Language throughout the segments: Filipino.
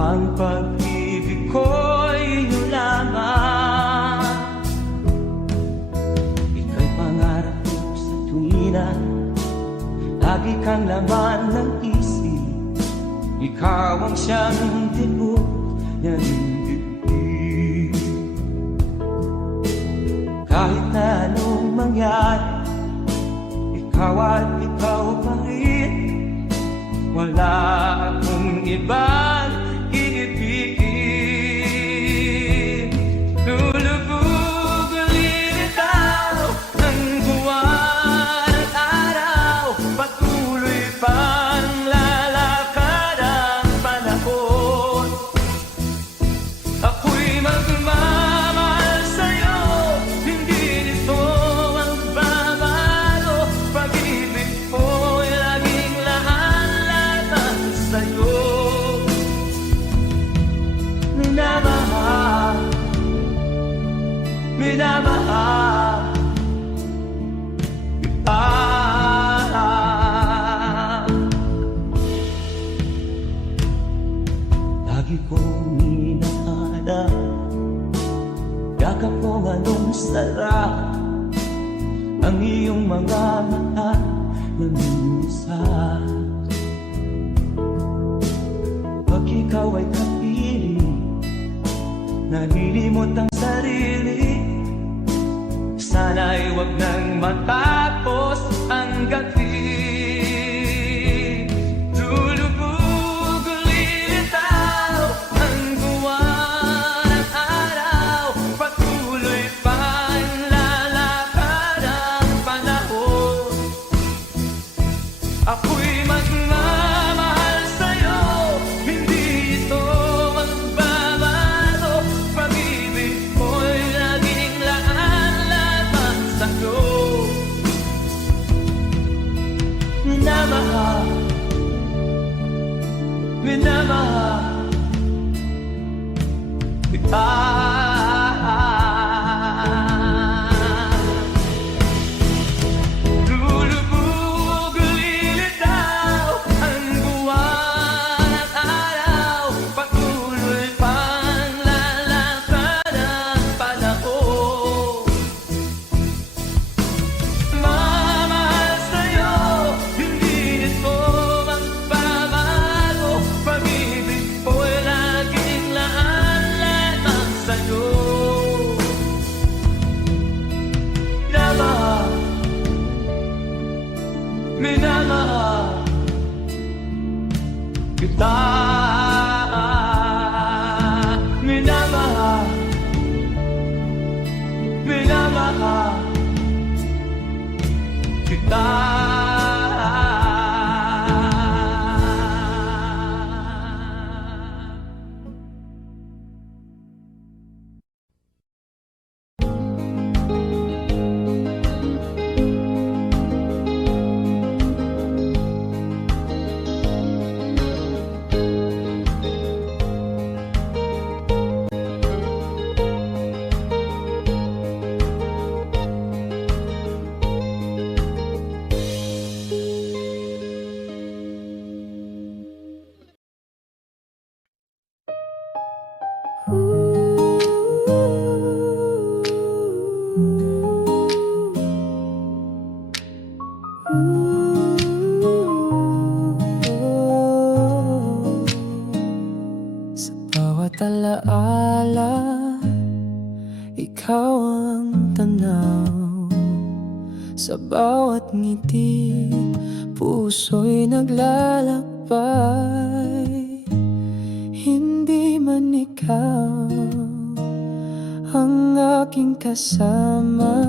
Ang pag-ibig ko'y iyong lamang. Ika'y pangarap ko sa tuwina, lagi kang laman ng isip. Ikaw ang siyang tibok ng dibdib. Kahit na anong mangyari, ikaw at ikaw pa rin. Wala akong ibang iibigin. Lulubog ulit ikaw ng buwan at araw. Patuloy pang lalakad ang panahon. Ako'y magmamahal sa'yo, hindi nito magbabago. Pag-ibig ko'y laging laan sa'yo. Minamahal, minamahal kita. Lagi kong hinahanap yakap kong anong sarap ang iyong mga mata na minsan. Pag ikaw ay kapiling, nalilimot ang sarili. Sana'y wag nang matapos ang gabi. Lulubog ulit ang buwan at araw. Patuloy pang lalakad ang panahon. Ako'y magmamahal sa'yo, hindi ito magbabago. Pag-ibig ko'y laging laan lamang sa'yo. Minamahal, minamahal kita. Lulubog ulit ang buwan at araw. Patuloy pang lalakad ang panahon. Mamahal sa'yo, hindi ito magbabago. Pag-ibig ko'y laging laan lamang sa'yo. Minamahal, minamahal kita. Minamahal, minamahal kita. Sa bawat alaala, ikaw ang tanaw. Sa bawat ngiti, puso'y naglalakbay. Hindi man ikaw ang aking kasama,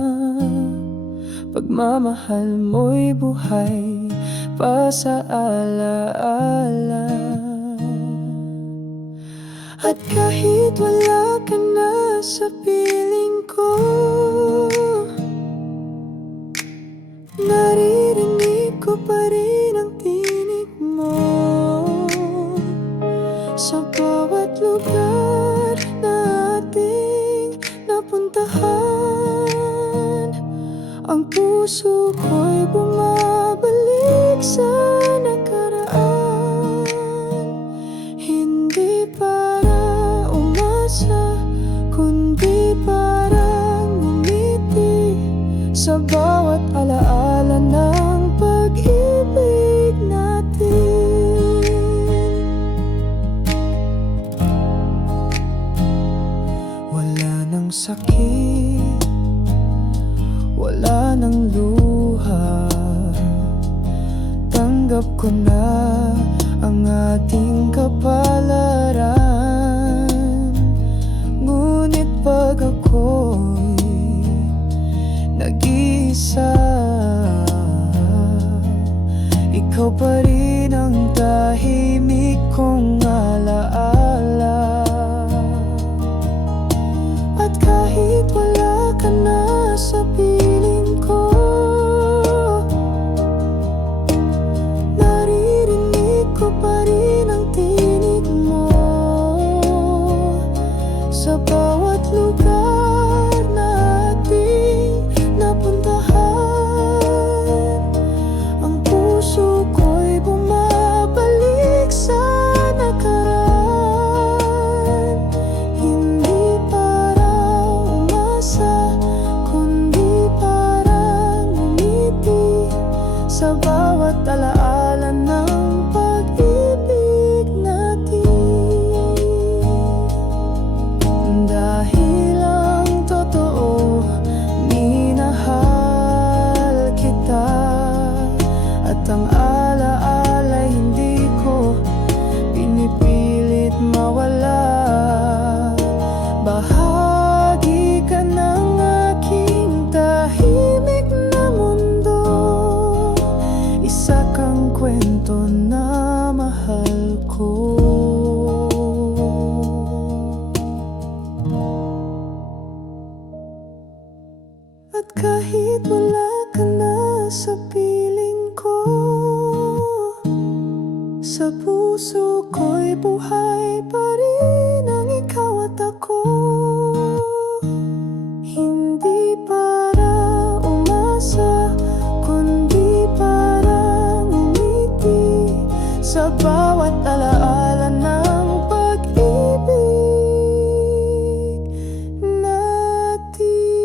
pagmamahal mo'y buhay pa sa alaala. At kahit wala ka na sa piling ko, naririnig ko pa rin ang tinig mo. Sa bawat lugar na ating napuntahan, ang puso ko'y bumabalik sa nakaraan. Hindi pa sakit, wala nang luha. Tanggap ko na ang ating kapalaran. Ngunit pag ako'y nag-iisa, ikaw pa rin ang tahimik kong alaala. At kahit wala ka na sa piling ko, naririnig ko pa rin ang tinig mo. Sa bawat lugar na ating napuntahan, ang puso ko'y bumabalik sa nakaraan. Hindi para umasa, kundi parang umiti sa bawat alaala ng pag-ibig natin. Dahil ang totoo, minahal kita, at ang alaala hindi ko pinipilit mawala. Bahagi ka ng aking tahimik na mundo, isa kang kwento na mahal ko. At kahit wala ka na sa piling ko, sa puso ko'y buhay pa rin ang ikaw at ako. Hindi para umasa, kundi parang umiti sa bawat alaala ng pag-ibig natin.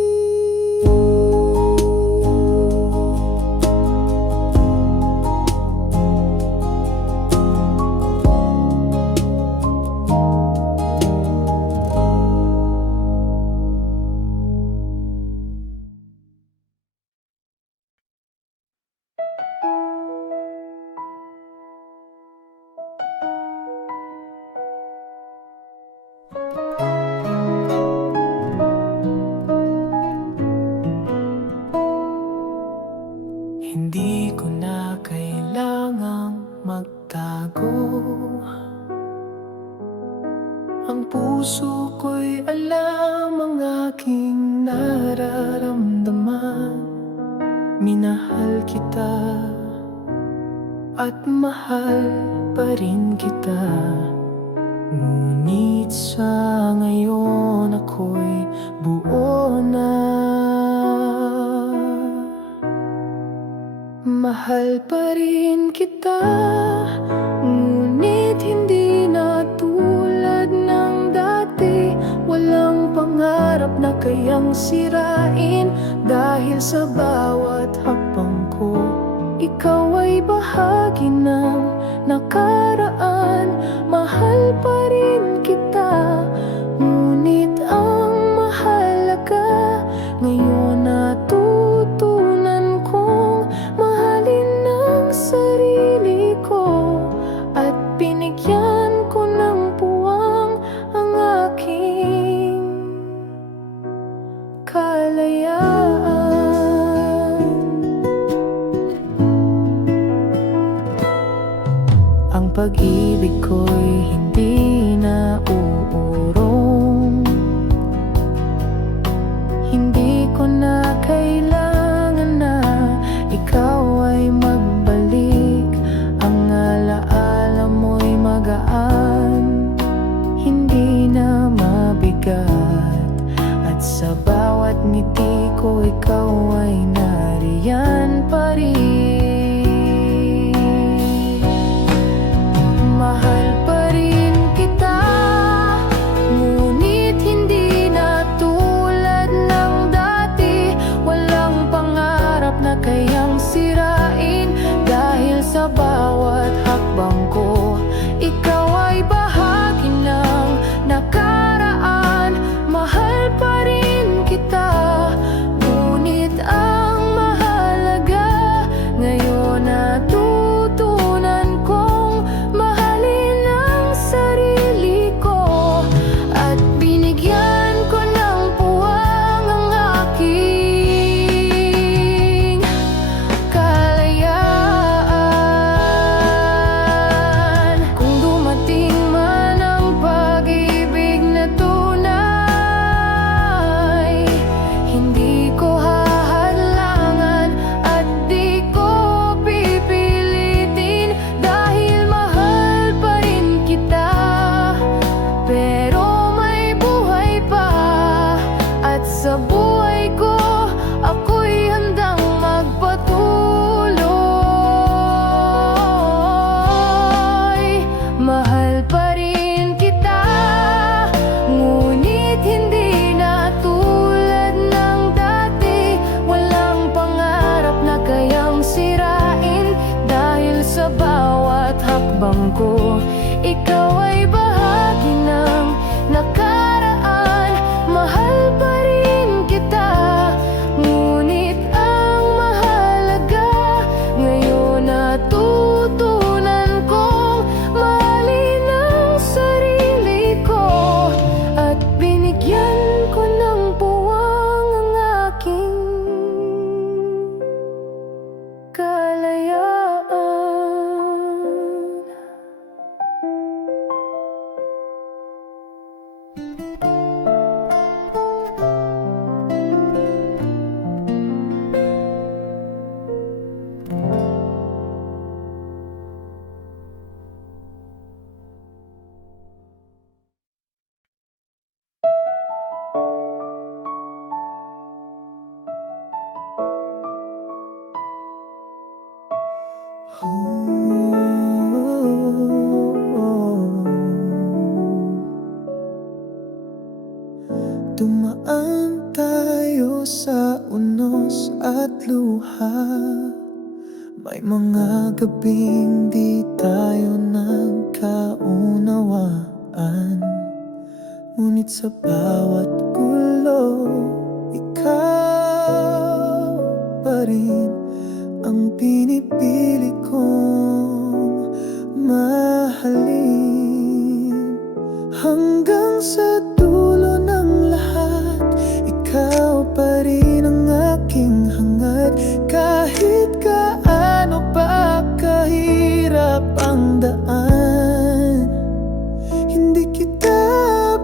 Hindi ko na kailangang magtago. Ang puso ko'y alam ang aking nararamdaman. Minahal kita at mahal pa rin kita. Ngunit sa ngayon ako'y buo na. Mahal pa rin kita, ngunit hindi na tulad ng dati. Walang pangarap na kayang sirain, dahil sa bawat hakbang ko, ikaw ay bahagi ng nakaraan. Mahal pa rin kita, ngunit ang mahalaga ngayon natutunan kong mahalin ang sarili ko, at binigyan ko ng puwang ang aking kalayaan. Ang pag-ibig ko'y hindi na uurong. Hindi ko na kailangan na ikaw ay magbalik. Ang alaala mo'y magaan, hindi na mabigat. At sa bawat ngiti ko, ikaw ay nariyan pa rin. Mahal pa rin kita. ko. Ikaw ay bahagi ng nakaraan, mahal pa rin kita. Ngunit ang mahalaga ngayon, natutunan kong mahalin ang sarili ko, at binigyan ko ng puwang ang aking kalayaan. Dumaan tayo sa unos at luha, may mga gabing di tayo nagkaunawaan. Ngunit sa bawat gulo, ikaw pa rin ang pinipili kong mahalin. Hanggang sa dulo ng lahat, ikaw pa rin ang aking hangad. Kahit gaano pa kahirap ang daan, hindi kita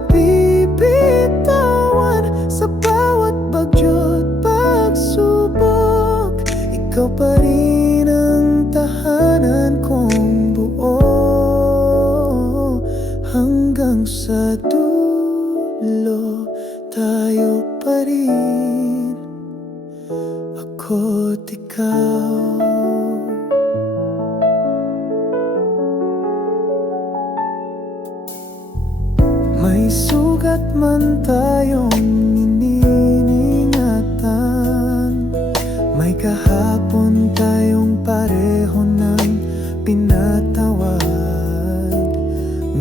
bibitawan. Sa bawat bagyo't pagsubok, ikaw pa rin ang tahanan kong buo. Hanggang sa dulo, tayo pa rin, ako't ikaw. May sugat man tayong iniingatan, may kahapon tayong pareho ng pinatawad.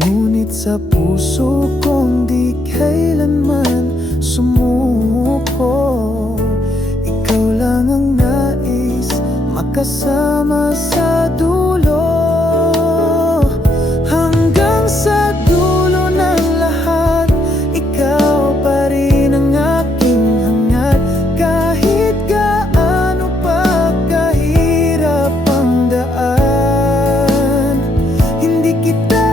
Ngunit sa puso kong di kailanman sumuko, ikaw lang ang nais makasama sa dulo. Hanggang sa dulo ng lahat, ikaw pa rin ang aking hangad. Kahit gaano pa kahirap ang daan, hindi kita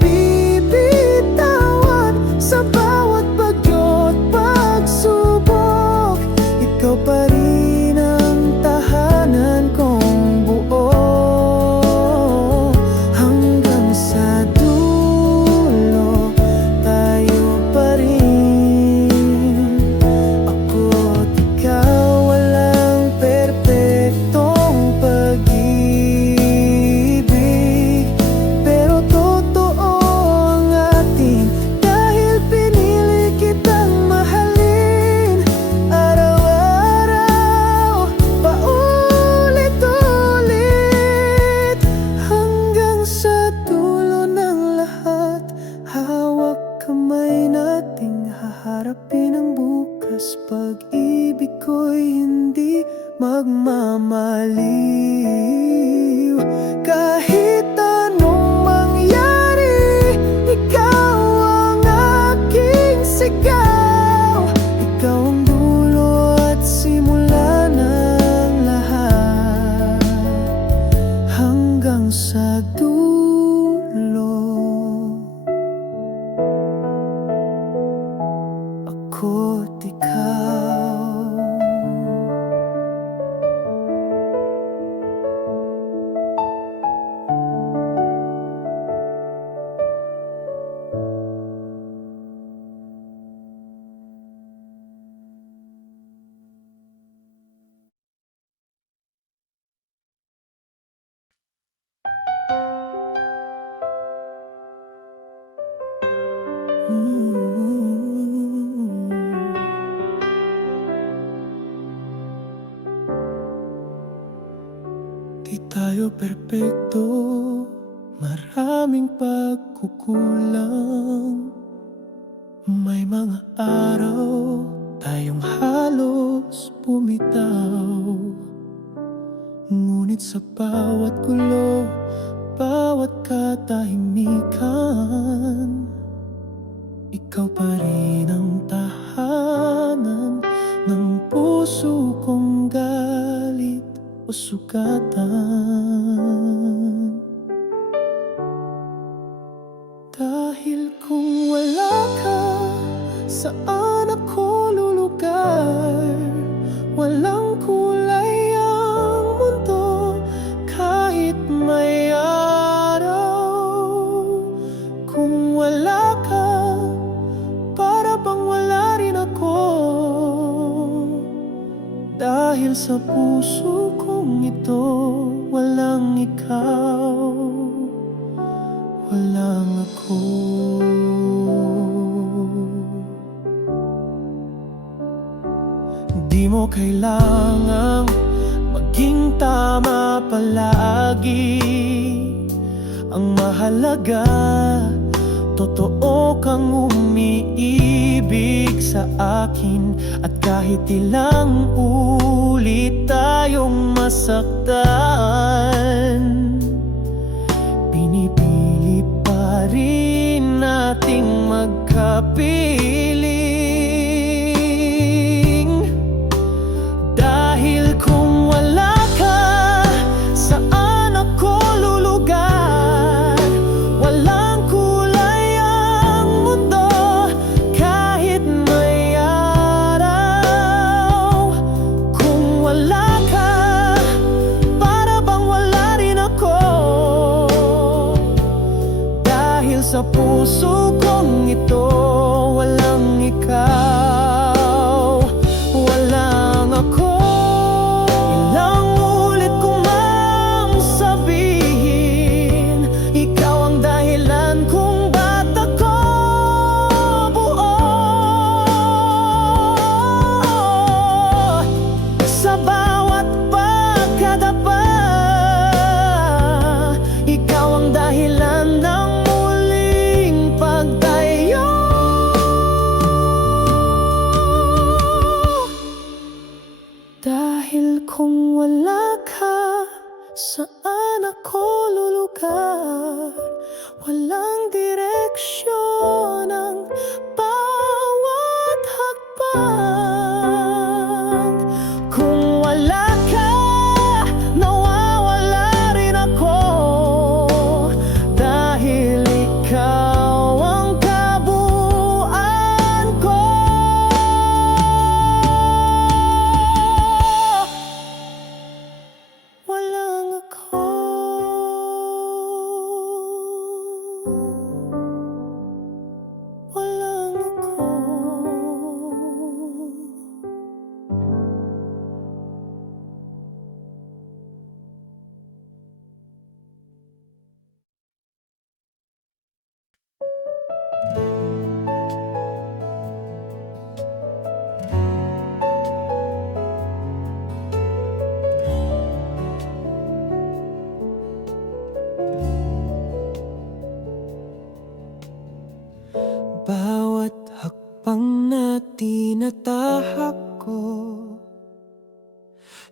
bibitawan. Sa bawat bagyo't pagsubok, ikaw pa rin ang tahanan kong buo. Hanggang sa dulo, tayo pa rin, ako't ikaw. Walang perpektong pag-ibig, pero totoo ang atin dahil pinili kitang mahalin. Araw-araw, paulit-ulit, hanggang sa dulo ng lahat. Hawak kamay nating haharapin ang bukas. Pag-ibig ko'y hindi magmamaliw. Kahit anong mangyari, ikaw ang aking sigaw. Ikaw ang dulo at simula ng lahat. Hanggang sa dulo, ako't ikaw. Di tayo perpekto, maraming pagkukulang. May mga araw tayong halos bumitaw, ngunit sa bawat gulo, bawat katahimikan, ikaw pa rin ang tahanan ng puso kong galit o sugatan. Dahil kung wala ka, saan ako lulugar? Walang kulay ang mundo kahit may araw. Kung wala ka, para bang wala rin ako. Dahil sa puso kong ito, walang ikaw, walang ako. Di mo kailangang maging tama palagi. Ang mahalaga, totoo kang umiibig sa akin. At kahit ilang ulit tayong masaktan, pinipili pa rin nating magkapiling. Dahil kung wala ka, saan ako lulugar? Walang kulay ang mundo kahit may araw. Kung wala ka, para bang wala rin ako. Dahil sa puso kong ito, walang ikaw, walang ako. Ilang ulit ko mang sabihin, ikaw ang dahilan kung ba't ako buo. Sa bawat pagkadapa, ikaw ang dahilan ng muling pagtayo. Dahil kung wala ka, saan ako lulugar? Walang direksyon ang bawat hakbang. Kung wala ka, nawawala rin ako. Dahil ikaw ang kabuuan ko. Walang ako, walang ako. Bawat hakbang na tinatahak ko,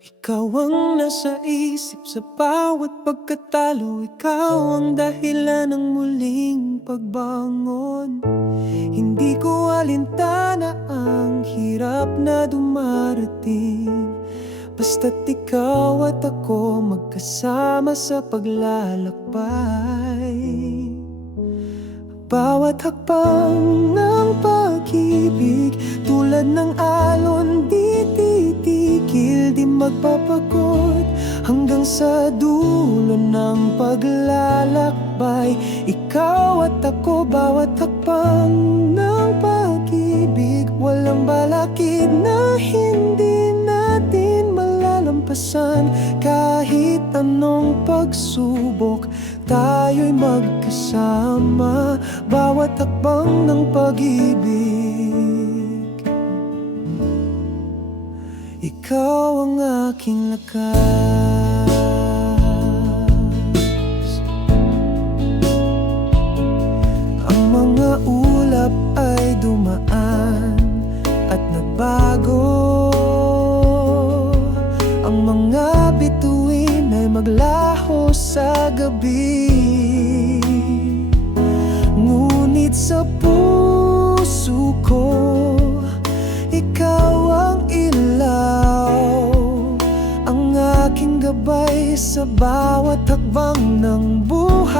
ikaw ang nasa isip sa bawat pagkatalo. Ikaw ang dahilan ng muling pagbangon. Hindi ko alintana ang hirap na dumarating, basta't ikaw at ako magkasama sa paglalakbay. Bawat hakbang ng pag-ibig, tulad ng alon, di titigil, di magpapagod, hanggang sa dulo ng paglalakbay. Ikaw at ako, bawat hakbang ng pag-ibig, walang balakid na hindi natin malalampasan. Kahit anong pagsubok, tayo'y magkasama. Bawat hakbang ng pag-ibig, ikaw ang aking lakas. Kahit sa puso ko, ikaw ang ilaw, ang aking gabay sa bawat hakbang ng buhay.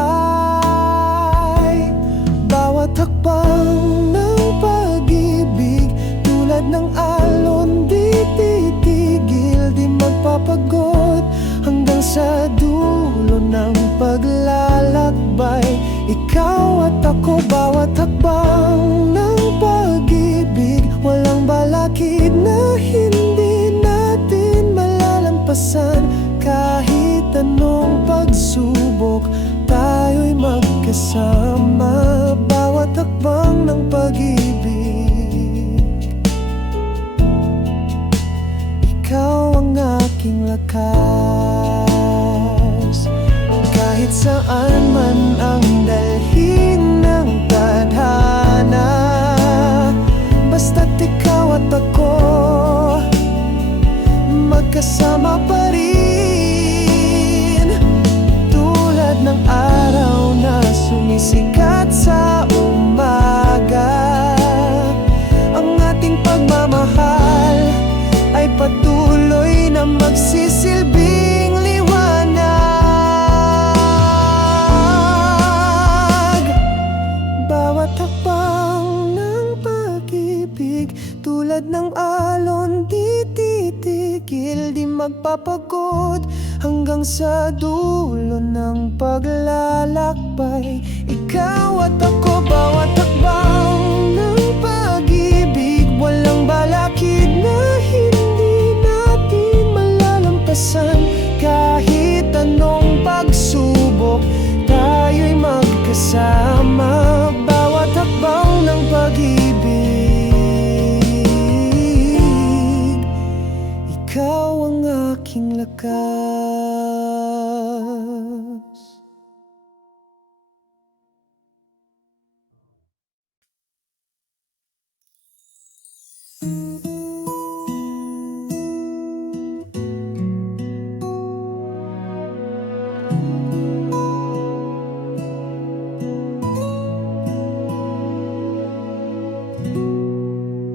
Bawat hakbang ng pag-ibig, tulad ng alon, di titigil, di magpapagod, hanggang sa dulo ng paglalakbay. Ikaw at ako, bawat hakbang ng pag-ibig, walang balakid na hindi natin malalampasan. Kahit anong pagsubok, tayo'y magkasama. Bawat hakbang ng pag-ibig, ikaw ang aking lakas. Kahit saan man ang dalhin ng tadhana, basta't ikaw at ako, magkasama pa rin. Tulad ng araw na sumisikat sa umaga, ang ating pagmamahal ay patuloy na magsisilbing liwanag. Bawat hakbang ng pag-ibig, tulad ng alon, di titigil, di magpapagod, hanggang sa dulo ng paglalakbay. Ikaw at ako, bawat hakbang ng pag-ibig, walang balakid na hindi natin malalampasan. Kahit anong pagsubok, tayo'y magkasama. Bawat hakbang ng pag-ibig, ikaw ang aking lakas.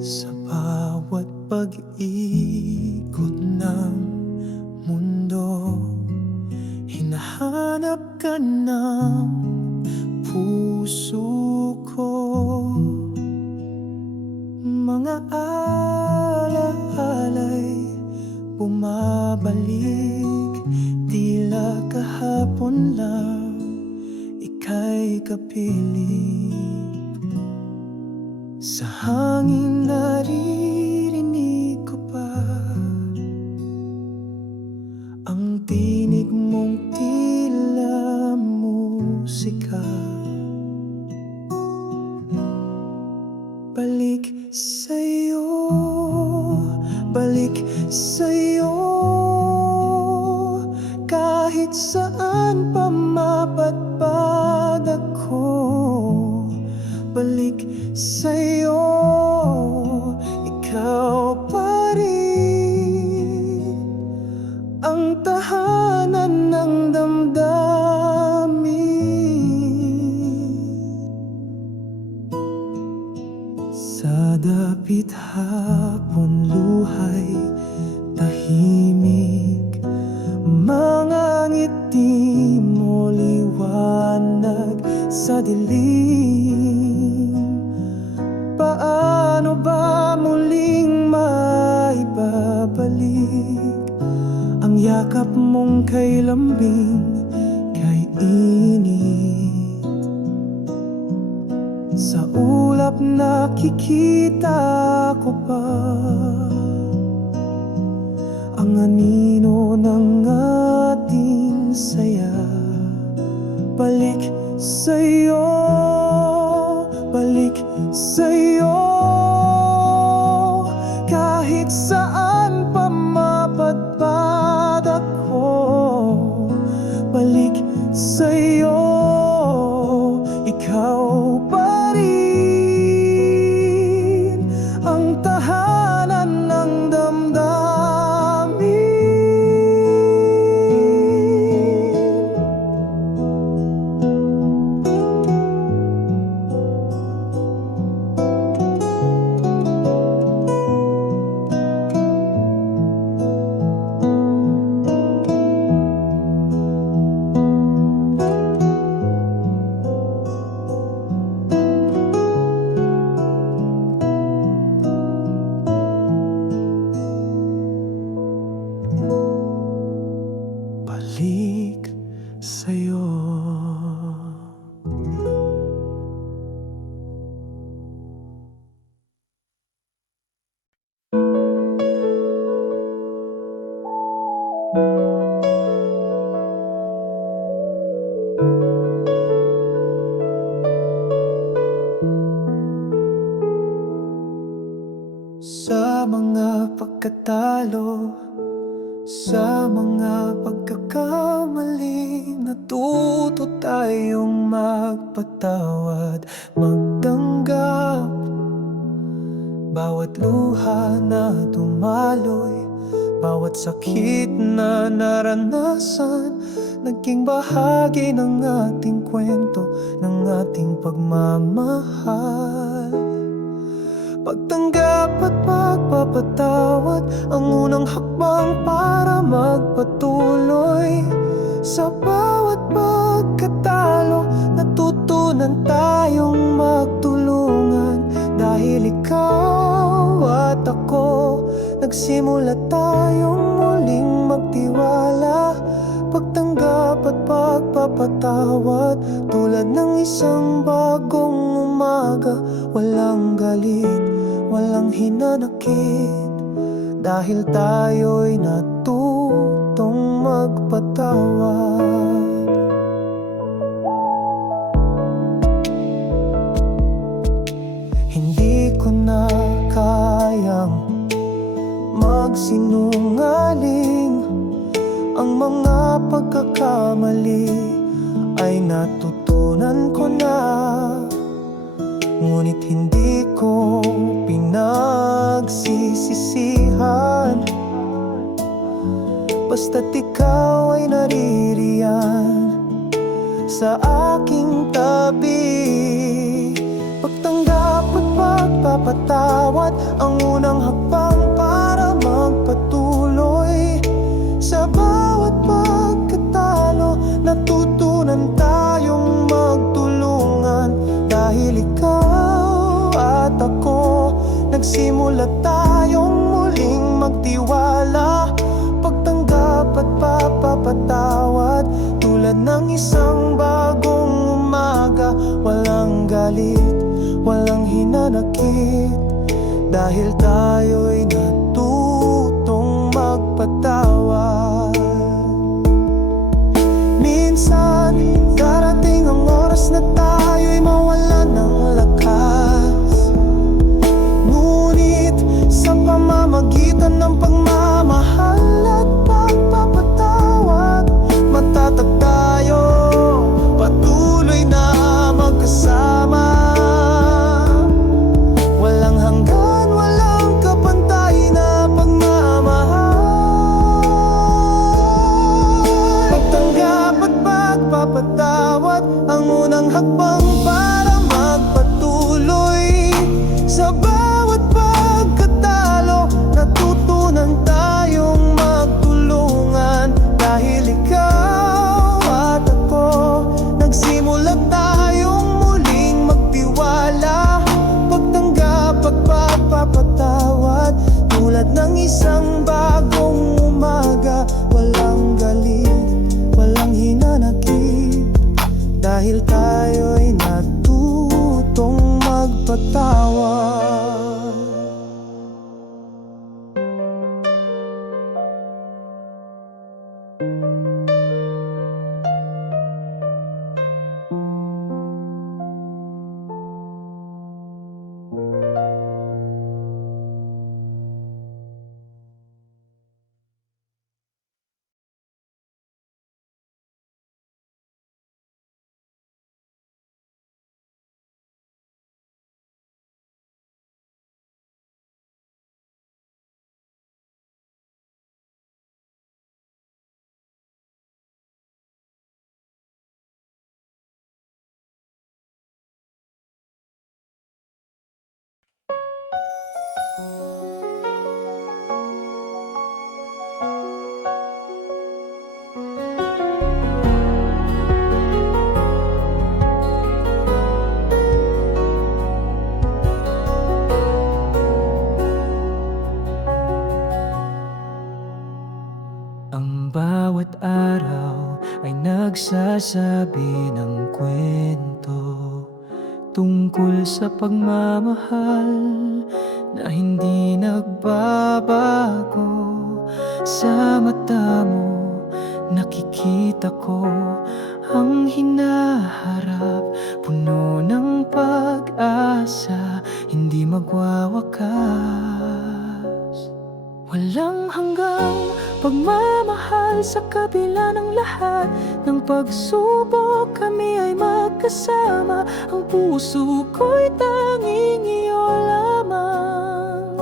Sa bawat pag-ikot ng mundo, hinahanap ka ng puso ko. Mga alaala'y bumabalik, tila kahapon lang ika'y kapiling. Sa hangin naririnig ko pa ang tinig mong tila musika. Balik sa'yo, balik sa'yo, kahit saan pa mapadpad ako. Balik sa'yo, ikaw pa rin ang tahanan ng damdamin. Sa dapit hapon luhay tahimik, mga ngiti mo liwanag sa dilim. Paano ba muling maibabalik ang yakap mong kay lambing, kay init? Sa ulap nakikita ko pa ang anino ng ating saya. Balik sa'yo, balik sa'yo, kahit saan pa mapadpad ako. Balik sa'yo, ikaw pa rin ang tahanan ng damdamin. mga pagkatalo, sa mga pagkakamali, natuto tayong magpatawad, magtanggap. Bawat luha na dumaloy, bawat sakit na naranasan, naging bahagi ng ating kwento, ng ating pagmamahal. Pagtanggap at pagpapatawad, ang unang hakbang para magpatuloy. Sa bawat pagkatalo, natutunan tayong magtulungan. Dahil ikaw at ako, nagsimula tayong muling magtiwala. Pagtanggap at pagpapatawad, tulad ng isang bagong umaga. Walang galit, walang hinanakit, dahil tayo'y natutong magpatawad. Hindi ko na kayang magsinungaling, ang mga pagkakamali ay natutunan ko na. Ngunit hindi ko pinagsisisihan, basta't ikaw ay naririyan sa aking tabi. Pagtanggap at pagpapatawad, ang unang hakbang para magpatuloy. Sa bawat pagkatalo, natutunan tayong magtulungan. Dahil ikaw at ako, nagsimula tayong muling magtiwala. Pagtanggap at pagpapatawad, tulad ng isang bagong umaga. Walang galit, walang hinanakit, dahil tayo'y natutong magpatawad. Minsan, darating ang oras na tayo'y mawalan ng lakas. Ngunit sa pamamagitan ng pagmamahal at pagpapatawad, matatag tayo, patuloy na magkasama. Walang hanggan, walang kapantay na pagmamahal. Pagtanggap at pagpapatawad, ang unang hakbang para magpatuloy. Sa bawat pagkatalo, natutunan tayong magtulungan. Dahil ikaw at ako, nagsimula tayong muling magtiwala. Pagtanggap at pagpapatawad, tulad ng isang bagong umaga. Walang galit, walang hinanakit, dahil tayo'y natutong magpatawad. Ang bawat araw ay nagsasabi ng kwento tungkol sa pagmamahal na hindi nagbabago. Sa mata mo, nakikita ko ang hinaharap, puno ng pag-asa, hindi magwawakas. Walang hanggang pagmamahal sa kabila ng lahat ng pagsubok, kami ay magkasama. Ang puso ko'y tanging iyo lamang.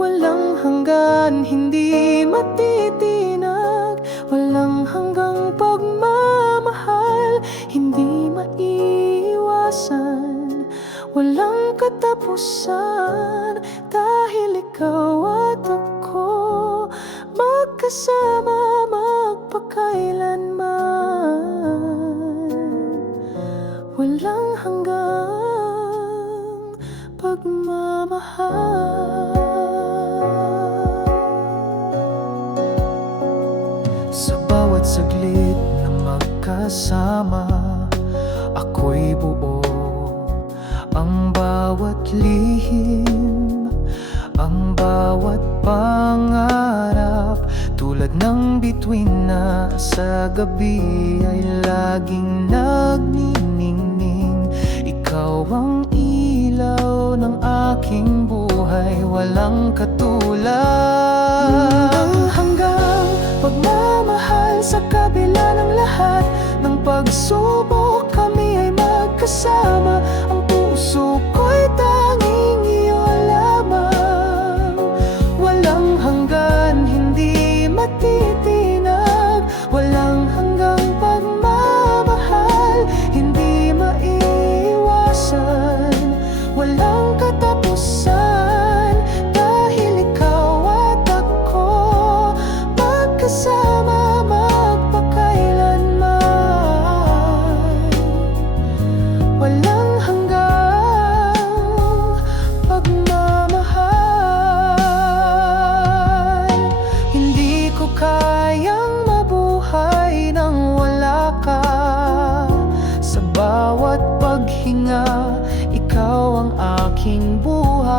Walang hanggan, hindi matitinag. Walang hanggang pagmamahal, hindi maiiwasan. Walang katapusan, dahil ikaw at ako magkasama magpakailanman. Walang hanggang pagmamahal. Sa bawat saglit na magkasama, ako'y buo. Ang bawat lihim, ang bawat pangarap, tulad ng bituin na sa gabi ay laging nagniningning. Ikaw ang ilaw ng aking buhay, walang katulad. Hanggang pagmamahal sa kabila ng lahat ng pagsubok, kami ay magkasama. Ang puso ko'y tanging iyo lamang. Walang hanggan, hindi matitinag. Walang hanggang pagmamahal, hindi maiiwasan. Walang katapusan, dahil ikaw at ako magkasama magpakailanman. Walang hanggang pagmamahal. Hindi ko kayang mabuhay nang wala ka. Sa bawat paghinga, ikaw ang aking buhay.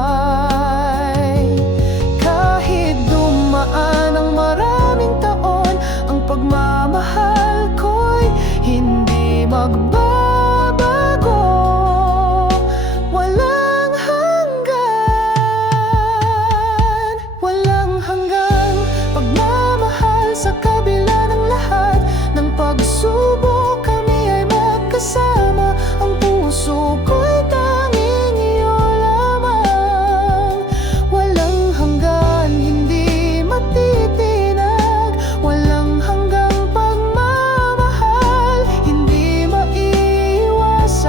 Kahit dumaan ang maraming taon, ang pagmamahal ko'y hindi magbabago. Walang hanggan, walang hanggan pagmamahal sa kabila ng lahat ng pagsubok, kami ay magkasama. Ang puso ko'y tanging iyo lamang. Walang hanggan, hindi matitinag. Walang hanggang pagmamahal, hindi maiiwasan.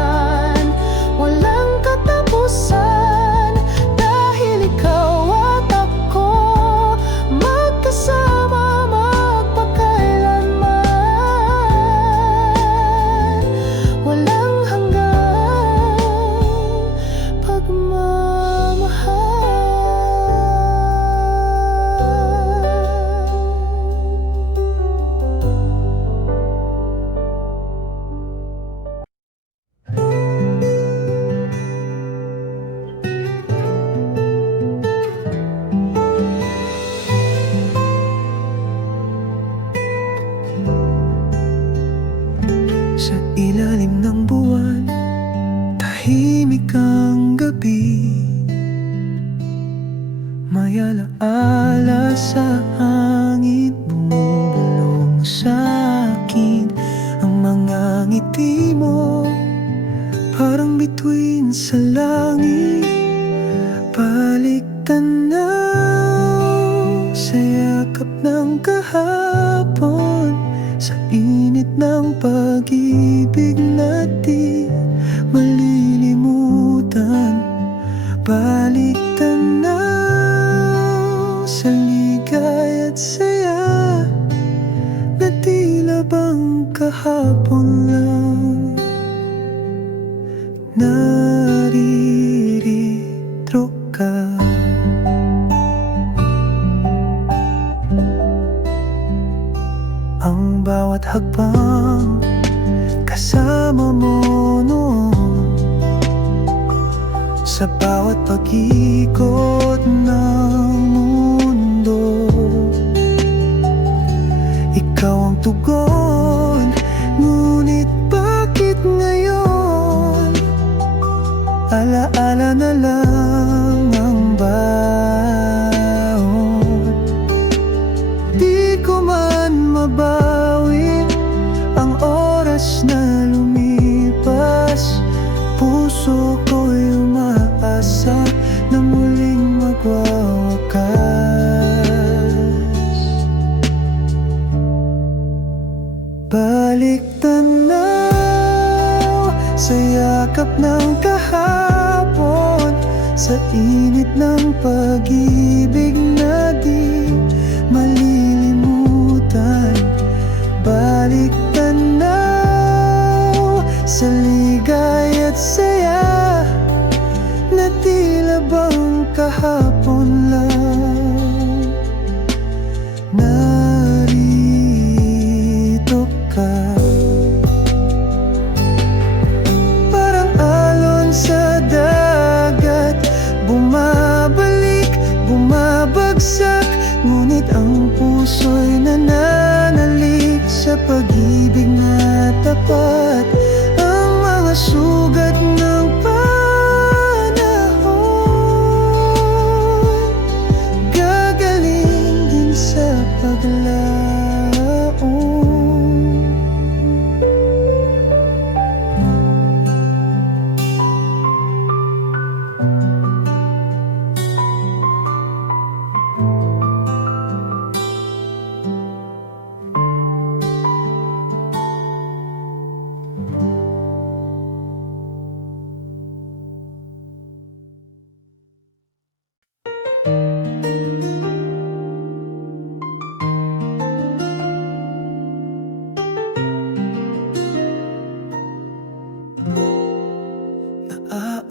Walang katapusan, dahil ikaw at ako magkasama magpakailanman. Walang hanggang pagmamahal. Sa ilalim ng buwan, tahimik ang gabi. May alaala sa hangin, bumubulong sa akin ang mga ngiti mo. Parang bituin sa langit, balik tanaw sa yakap ng kahapon. Sa init ng pag-ibig na di malilimutan, balik tanaw sa ligay at saya na tila bang kahapon lang. Naririto ka, ang bawat hakbang kasama mo noon. Sa bawat pag-ikot ng mundo, ikaw ang tugon. Ngunit bakit ngayon alaala na lang ang baon? puso ko'y umaasa na muling magwawakas. Balik tanaw sa yakap ng kahapon, sa init ng pag-ibig na di malilimutan. Balik tanaw sa ligay at saya na tila bang kahapon lang. Narito ka, parang alon sa dagat, bumabalik, bumabagsak, ngunit ang puso'y nananalig sa pag-ibig na tapat. Ang mga sugat ng panahon gagaling din sa paglaon.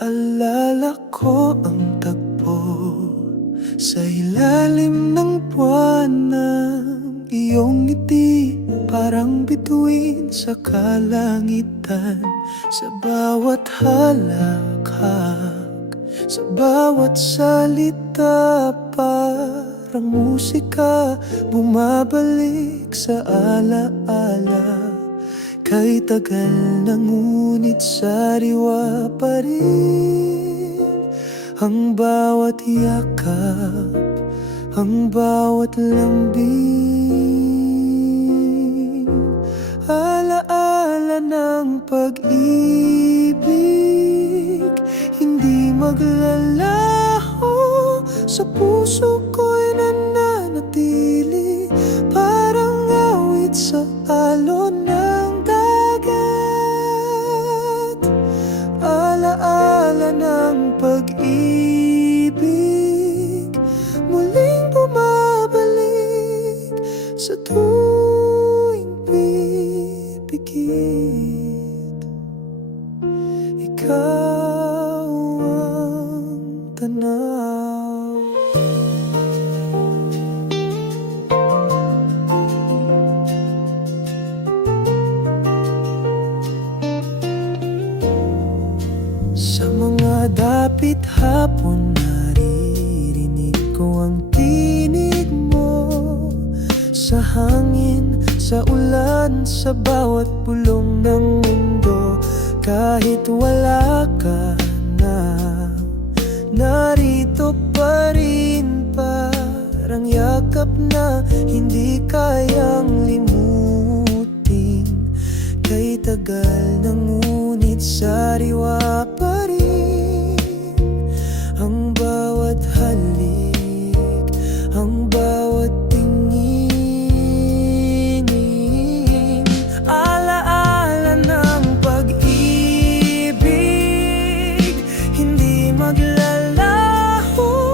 Naaalala ko ang tagpo sa ilalim ng buwan ng iyong ngiti, parang bituin sa kalangitan. Sa bawat halakhak, sa bawat salita, parang musika bumabalik sa alaala. Kay tagal na ngunit sariwa pa rin ang bawat yakap, ang bawat lambing. Alaala ng pag-ibig, hindi maglalaho. Sa puso ko'y nananatili, parang awit sa alon ng alaala ng pag-ibig, muling bumabalik sa tuwing pipikit. Ikaw ang tanaw. Sa mga dapit hapon, naririnig ko ang tinig mo. Sa hangin, sa ulan, sa bawat bulong ng mundo. Kahit wala ka na, narito pa rin, parang yakap na hindi kayang limutin. Kay tagal na ngunit sariwa pa rin ang bawat halik, ang bawat tingin. Alaala ng pag-ibig, hindi maglalaho.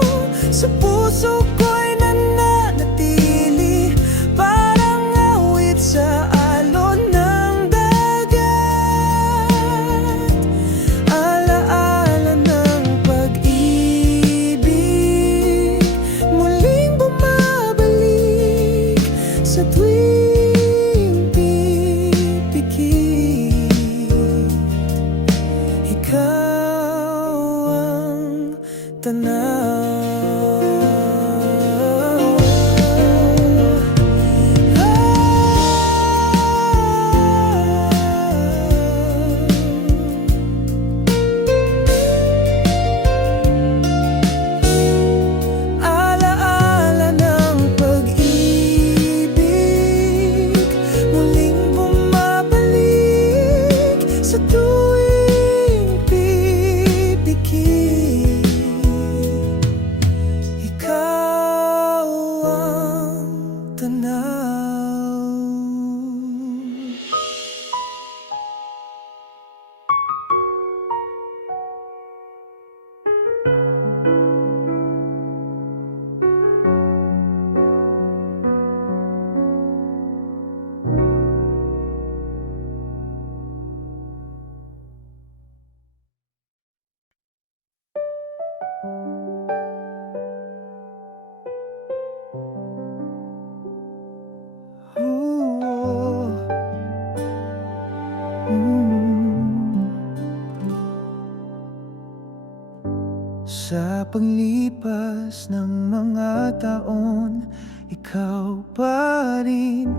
Sa puso ko'y nananatili, parang awit sa alon ng dagat. Alaala ng pag-ibig, muling bumabalik sa tuwing pipikit. Ikaw ang tanaw. Alaala ng pag-ibig, muling bumabalik sa tuwing pipikit. Ooh, mm. Sa paglipas ng mga taon, ikaw pa rin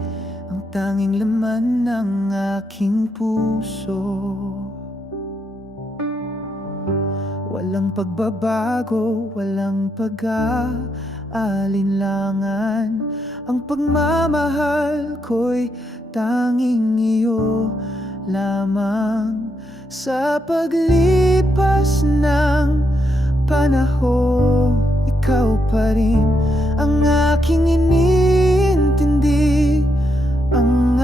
ang tanging laman ng aking puso. Walang pagbabago, walang pag-aalinlangan. Ang pagmamahal ko'y tanging iyo lamang. Sa paglipas ng panahon, ikaw pa rin ang aking iniintindi, ang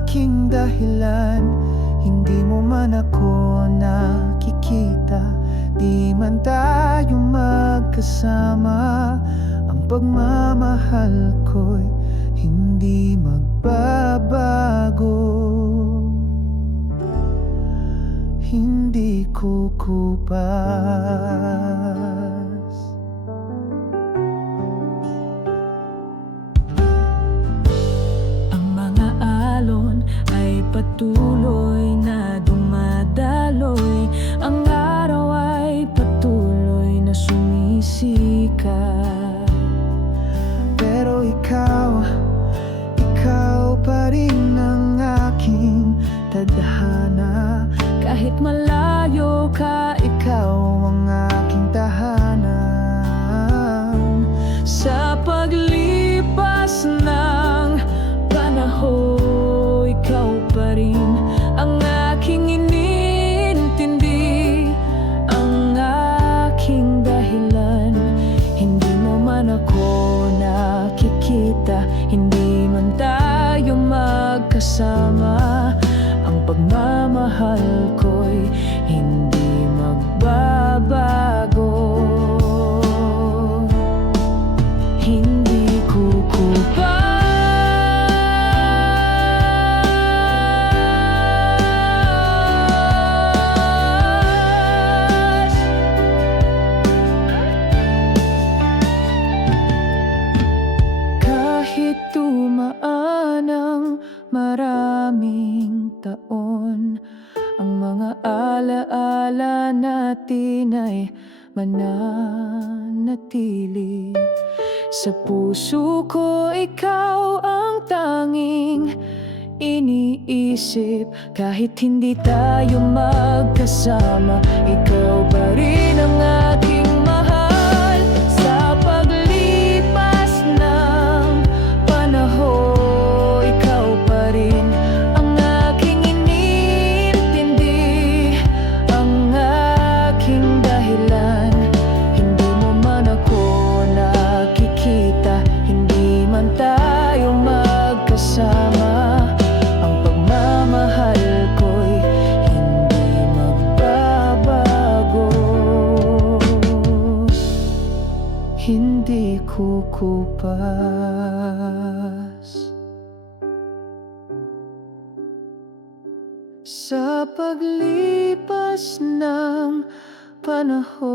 aking dahilan. Hindi mo man ako nakikita, di man tayo magkasama. Ang pagmamahal ko'y hindi magbabago, hindi kukupas. Ang mga alon ay patuloy na dumadaloy. Ang araw ay patuloy na sumisikat. Pero ikaw pa rin ang aking tadhana. Kahit malayo ka, ikaw ang aking tahanan. Sa paglipas ng panahon, ikaw pa rin ang aking iniintindi, ang aking dahilan. Hindi mo man ako nakikita, hindi man tayo magkasama. Ang pagmamahal ko'y hindi magbabago, hindi kukupas. Kahit dumaan ang maraming taon, ang mga alaala natin ay mananatili. Sa puso ko, ikaw ang tanging iniisip. Kahit hindi tayo magkasama, ikaw pa rin ang aking mahal. Sa paglipas ng panahon, ikaw pa rin ang aking iniintindi, ang aking dahilan. Hindi mo man ako nakikita, hindi man tayo magkasama. Ang pagmamahal ko'y hindi magbabago, hindi kukupas. Sa paglipas ng panahon,